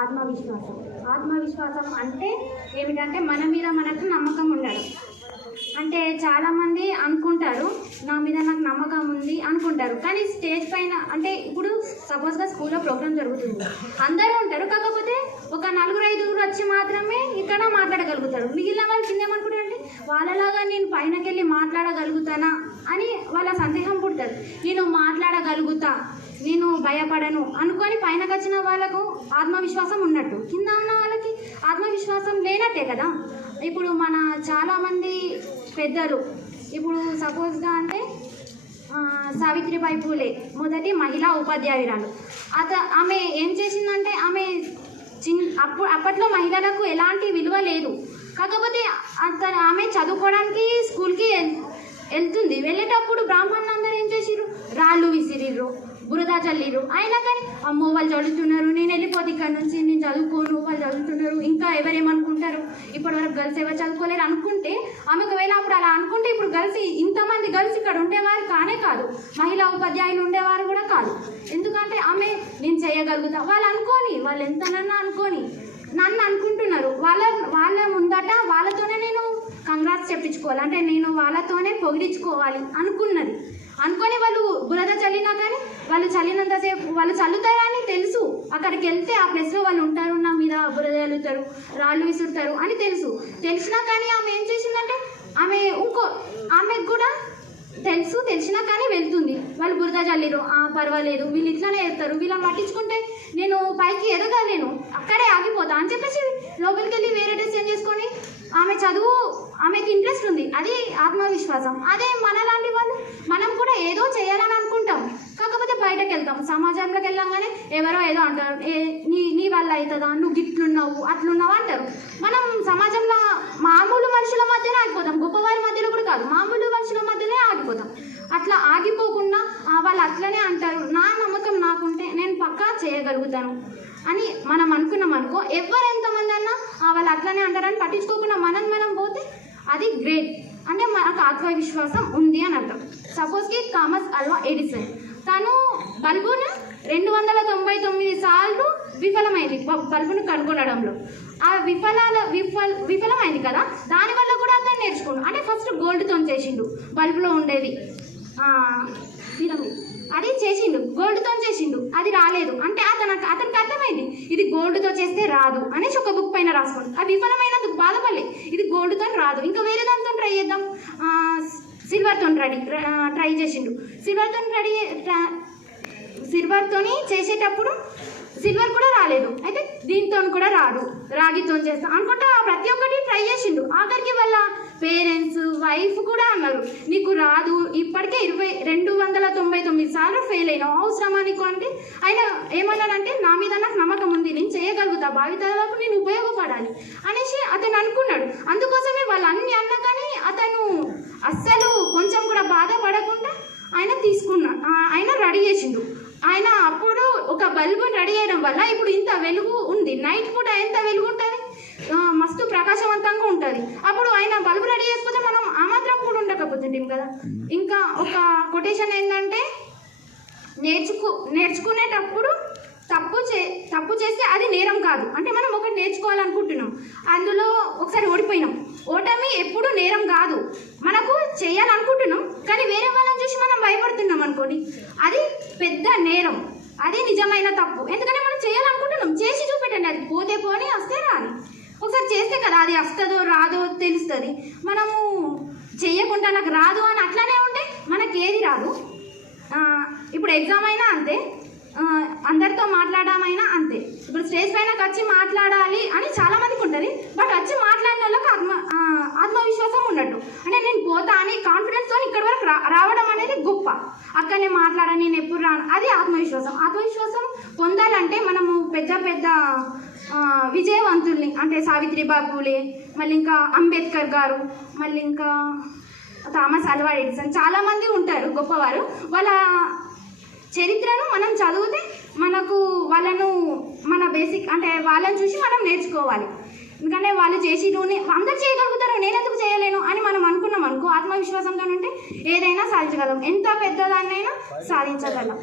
ఆత్మవిశ్వాసం. ఆత్మవిశ్వాసం అంటే ఏమిటంటే మన మీద మనకు నమ్మకం ఉండడం. అంటే చాలామంది అనుకుంటారు నా మీద నాకు నమ్మకం ఉంది అనుకుంటారు, కానీ స్టేజ్ పైన అంటే ఇప్పుడు సపోజ్గా స్కూల్లో ప్రోగ్రామ్ జరుగుతుంది, అందరూ ఉంటారు, కాకపోతే ఒక 4-5 వచ్చి మాత్రమే ఇక్కడ మాట్లాడగలుగుతారు. మిగిలిన వాళ్ళు కింద ఏమనుకుంటారంటే వాళ్ళలాగా నేను పైనకి వెళ్ళి మాట్లాడగలుగుతానా అని వాళ్ళ సందేహం పుడుతుంది. నేను మాట్లాడగలుగుతా, నేను భయపడను అనుకొని పైనకు వచ్చిన వాళ్ళకు ఆత్మవిశ్వాసం ఉన్నట్టు, కింద ఉన్న వాళ్ళకి ఆత్మవిశ్వాసం లేనట్టే కదా. ఇప్పుడు మన చాలామంది పెద్దలు ఇప్పుడు సపోజ్గా అంటే సావిత్రిబాయి పూలే మొదటి మహిళా ఉపాధ్యాయురాలు. ఆమె ఏం చేసిందంటే ఆమె అప్పట్లో మహిళలకు ఎలాంటి విలువ లేదు, కాకపోతే ఆమె చదువుకోవడానికి స్కూల్కి వెళ్తుంది. వెళ్ళేటప్పుడు బ్రాహ్మణులు అందరూ ఏం చేసిర్రు, రాళ్ళు విసిరిర్రు, బురద చల్లిరు. అయినా కానీ అమ్మో వాళ్ళు చదువుతున్నారు, నేను వెళ్ళిపోతే ఇక్కడ నుంచి, నేను చదువుకోను, వాళ్ళు చదువుతున్నారు, ఇంకా ఎవరేమనుకుంటారు, ఇప్పటివరకు గర్ల్స్ ఎవరు చదువుకోలేరు అనుకుంటే ఆమె ఒకవేళ అప్పుడు అలా అనుకుంటే ఇప్పుడు గర్ల్స్ ఇంతమంది గర్ల్స్ ఇక్కడ ఉండేవారు కానే కాదు, మహిళా ఉపాధ్యాయులు ఉండేవారు కూడా కాదు. ఎందుకంటే ఆమె నేను చేయగలుగుతా వాళ్ళు అనుకోని, వాళ్ళు ఎంతనన్నా అనుకోని నన్ను అనుకుంటున్నారు, వాళ్ళ ముందట వాళ్ళతోనే నేను కంగ్రాట్స్ చెప్పించుకోవాలి, అంటే నేను వాళ్ళతోనే పొగిడించుకోవాలి అనుకొని వాళ్ళు బురద చల్లినా కానీ వాళ్ళు చల్లినంతసేపు వాళ్ళు చల్లుతారని తెలుసు, అక్కడికి వెళ్తే ఆ ప్లేస్లో వాళ్ళు ఉంటారు, నా మీద బురద చల్లుతారు, రాళ్ళు విసురుతారు అని తెలిసినా కానీ ఆమె ఏం చేసిందంటే ఆమెకు కూడా తెలిసినా కానీ వెళ్తుంది. వాళ్ళు బురద చల్లిరు, పర్వాలేదు వీళ్ళు ఇట్లానే వెళ్తారు, వీళ్ళని పట్టించుకుంటే నేను పైకి ఎదగలేను, అక్కడే ఆగిపోతా అని చెప్పేసి లోపలికి వెళ్ళి వేరే డ్రెస్ చేంజ్ చేసుకొని ఆమె చదువు, ఆమెకి ఇంట్రెస్ట్ ఉంది, అది ఆత్మవిశ్వాసం. అదే మనలాంటి వాళ్ళు మనం కూడా ఏదో చేయాలని అనుకుంటాం, కాకపోతే బయటకు వెళ్తాం, సమాజంలోకి వెళ్ళంగానే ఎవరో ఏదో అంటారు, నీ వల్ల అవుతుందా, నువ్వు గిట్లున్నావు అట్లున్నావు అంటారు. మనం సమాజంలో మామూలు మనుషుల మధ్యనే ఆగిపోతాం, గొప్పవారి మధ్యలో కూడా కాదు, మామూలు మనుషుల మధ్యనే ఆగిపోతాం. అట్లా ఆగిపోకుండా వాళ్ళు అట్లనే అంటారు, నా నమ్మకం నాకుంటే నేను పక్కా చేయగలుగుతాను అని మనం అనుకున్నాం అనుకో, ఎవరు ఎంతమంది అన్నా వాళ్ళు అట్లనే అంటారని పట్టించుకోకుండా మనం పోతే అది గ్రేట్, అంటే మనకు ఆత్మవిశ్వాసం ఉంది అని అంటాం. సపోజ్కి థామస్ ఆల్వా ఎడిసన్, తను బల్బును 299 సార్లు విఫలమైంది బల్బును కనుగొనడంలో. ఆ విఫలమైంది కదా, దానివల్ల కూడా అతను నేర్చుకోండు. అంటే ఫస్ట్ గోల్డ్తో చేసిండు, బల్బులో ఉండేది అది చేసిండు, గోల్డ్తో చేసిండు, అది రాలేదు అంటే అతనికి అర్థమైంది ఇది గోల్డ్తో చేస్తే రాదు అనేసి ఒక బుక్ పైన రాసుకోండి. అది విఫలమైనందుకు బాధపడలే, ఇది గోల్డ్తో రాదు, ఇంకా వేరే దాంతో ట్రై చేద్దాం, సిల్వర్తో ట్రై చేసిండు. సిల్వర్తో చేసేటప్పుడు సిల్వర్ కూడా రాలేదు, అయితే దీంతో కూడా రాదు, రాగితో చేస్తాం అనుకుంటా ప్రతి ఒక్కటి ట్రై చేసిండు. ఆఖరికి వాళ్ళ పేరెంట్స్ వైఫ్ కూడా అన్నారు నీకు రాదు, ఇప్పటికే 299 సార్లు ఫెయిల్ అయినావు, అవసరమా నీకు అంటే ఆయన ఏమన్నాడంటే నా మీద నాకు నమ్మకం ఉంది, నేను చేయగలుగుతా, భావితరాలకు నేను ఉపయోగపడాలి అనేసి అతను అనుకున్నాడు. అందుకోసమే వాళ్ళు అన్ని అన్నా కానీ అతను అస్సలు కొంచెం కూడా బాధపడకుండా ఆయన రెడీ చేసిండు. ఆయన అప్పుడు ఒక బల్బు రెడీ చేయడం వల్ల ఇప్పుడు ఇంత వెలుగు ఉంది, నైట్ పూట ఎంత వెలుగు ఉంటుంది, మస్తు ప్రకాశవంతంగా ఉంటుంది. అప్పుడు ఆయన బల్బు రెడీ చేయకపోతే మనం ఆ మాత్రం కూడా ఉండకపోతుంటాం కదా. ఇంకా ఒక కొటేషన్ ఏంటంటే నేర్చుకునేటప్పుడు తప్పు చేస్తే అది నేరం కాదు, అంటే మనం ఒకటి నేర్చుకోవాలనుకుంటున్నాం, అందులో ఒకసారి ఓడిపోయినాం, ఓటమి ఎప్పుడు నేరం కాదు, మనకు చేయాలనుకుంటున్నాం కానీ వేరే వాళ్ళని చూసి మనం భయపడుతున్నాం అనుకోండి, అది పెద్ద నేరం, అది నిజమైన తప్పు. ఎందుకంటే మనం చేయాలనుకుంటున్నాం, చేసి చూపెట్టండి, అది పోతే పోని వస్తే రాని, ఒకసారి చేస్తే కదా అది వస్తుందో రాదో తెలుస్తుంది. మనము చెయ్యకుండా నాకు రాదు అని అట్లానే ఉంటే మనకేది రాదు. ఇప్పుడు ఎగ్జామ్ అయినా అంతే, అందరితో మాట్లాడమైనా అంతే. ఇప్పుడు స్టేజ్ పైనకి వచ్చి మాట్లాడాలి అని చాలామందికి ఉంటుంది, బట్ వచ్చి మాట్లాడిన వాళ్ళకి ఆత్మవిశ్వాసం ఉన్నట్టు, అంటే నేను పోతా అని కాన్ఫిడెన్స్తో ఇక్కడ వరకు రావడం అనేది గొప్ప. అక్కడనే మాట్లాడాలి, నేను ఎప్పుడు రాను, అది ఆత్మవిశ్వాసం. ఆత్మవిశ్వాసం పొందాలంటే మనము పెద్ద విజయవంతుల్ని, అంటే సావిత్రిబాయి పూలే, మళ్ళీ ఇంకా అంబేద్కర్ గారు, మళ్ళీ ఇంకా థామస్ ఆల్వా ఎడిసన్, చాలామంది ఉంటారు గొప్పవారు. వాళ్ళ చరిత్రను మనం చదివితే మనకు మన బేసిక్ అంటే వాళ్ళని చూసి మనం నేర్చుకోవాలి. ఎందుకంటే వాళ్ళు అందరు చేయగలుగుతారు, నేను ఎందుకు చేయలేను అని మనం అనుకున్నాం అనుకో, ఆత్మవిశ్వాసంగా ఉంటే ఏదైనా సాధించగలం, ఎంత పెద్దదాన్నైనా సాధించగలం.